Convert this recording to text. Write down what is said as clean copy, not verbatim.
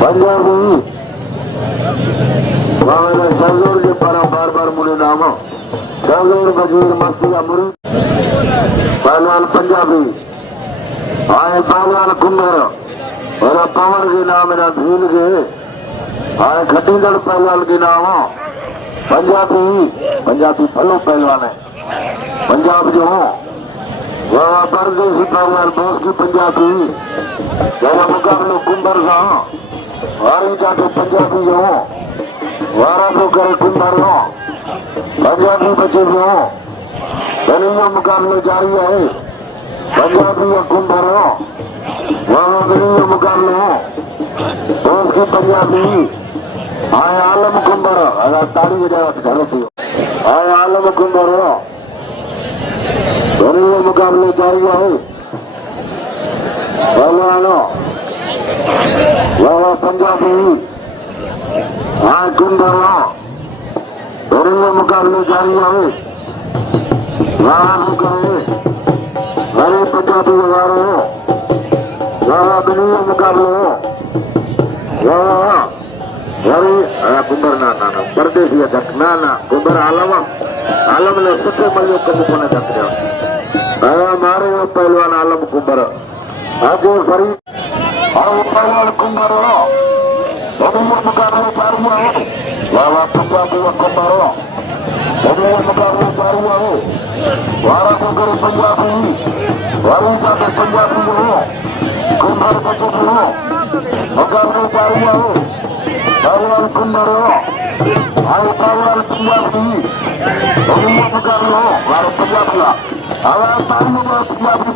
पंजाबी शहजोर के पर बार बार मुड़े नाम शहजोर वजीर मस्ती अमरी पहलवान पंजाबी आए पहलवान कुंभर और पवन के नाम ना भील के आए खटीगढ़ पहलवान के नाम पंजाबी फलो पहलवान है पंजाब जो हो वह परदेशी पहलवान बोस की पंजाबी जरा मुकाबले कुंभर का वारी जाके पंजाबी जो हो वारा तो करे कुंभर हो पंजाबी बचे जो हो बनिया मुकाबले जारी है पंजाबी और कुंभर हो वह बनिया मुकाबले हो बोस की पंजाबी आए आलम कुंभर अगर ताड़ी बजाया घर थी आए आलम कुंभर हो बनिया मुकाबले जारी है पहलवानो वह पंजाबी आए कुंभर हो बनिया मुकाबले जारी है वहाँ करे हरे पंजाबी वाले हो वह बनिया मुकाबले हो वह हरे कुंभर ना परदेसी अध्यक्ष ना कुंभर आलम ने सुठे मलियो कम कोने दकिया मारे वो पहलवान आलम कुंभर आगे फरी और पहलवान कुंभर हो बनिया मुकाबले जारी है वह पंजाबी कुंभर हो बनिया मुकाबले जारी है वारा को करे पंजाबी वारी जाके पंजाबी हो कुंभर बचे हो मुकाबले जारी है पहलवान कुंभर हो आए पहलवान पंजाबी बनिया मुकाबले हो वारा पंजाबी पंजाबी